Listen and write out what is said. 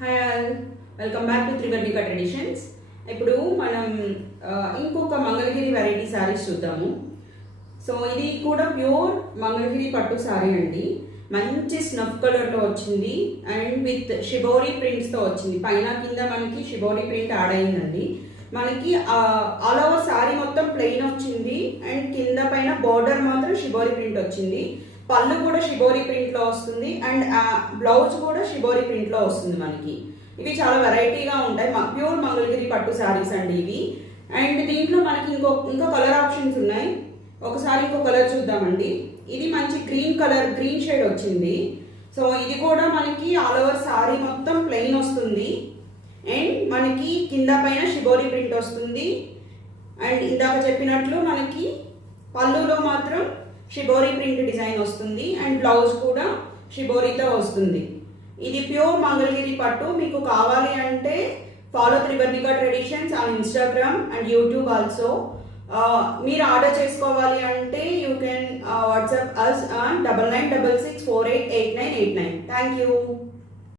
Hi all, welcome back to Trivarnika traditions. ఇప్పుడు మనం ఇంకొక మంగళగిరి వెరైటీ శారీస్ చూద్దాము. సో ఇది కూడా ప్యూర్ మంగళగిరి పట్టు శారీ అండి. మంచి స్నఫ్ కలర్లో వచ్చింది అండ్ విత్ షిబోరీ ప్రింట్స్తో వచ్చింది. పైన కింద మనకి షిబోరీ ప్రింట్ యాడ్ అయిందండి. మనకి ఆల్ ఓవర్ శారీ మొత్తం ప్లెయిన్ వచ్చింది అండ్ కింద పైన బార్డర్ మాత్రం షిబోరీ ప్రింట్ వచ్చింది. పళ్ళు కూడా షిబోరీ ప్రింట్లో వస్తుంది అండ్ బ్లౌజ్ కూడా షిబోరీ ప్రింట్లో వస్తుంది. మనకి ఇవి చాలా వెరైటీగా ఉంటాయి. ప్యూర్ మంగళగిరి పట్టు శారీస్ అండి ఇవి. అండ్ దీంట్లో మనకి ఇంకో కలర్ ఆప్షన్స్ ఉన్నాయి. ఒకసారి ఇంకో కలర్ చూద్దామండి. ఇది మంచి గ్రీన్ షేడ్ వచ్చింది. సో ఇది కూడా మనకి ఆల్ ఓవర్ శారీ మొత్తం ప్లెయిన్ వస్తుంది అండ్ మనకి కింద పైన షిబోరీ ప్రింట్ వస్తుంది. అండ్ ఇందాక చెప్పినట్లు మనకి పళ్ళులో మాత్రం షిబోరీ ప్రింట్ డిజైన్ వస్తుంది అండ్ బ్లౌజ్ కూడా షిబోరీతో వస్తుంది. ఇది ప్యూర్ మంగళగిరి పట్టు. మీకు కావాలి అంటే follow Trivarnika traditions on Instagram and YouTube also. మీరు ఆర్డర్ చేసుకోవాలి అంటే you can WhatsApp us on 9966488989. Thank you.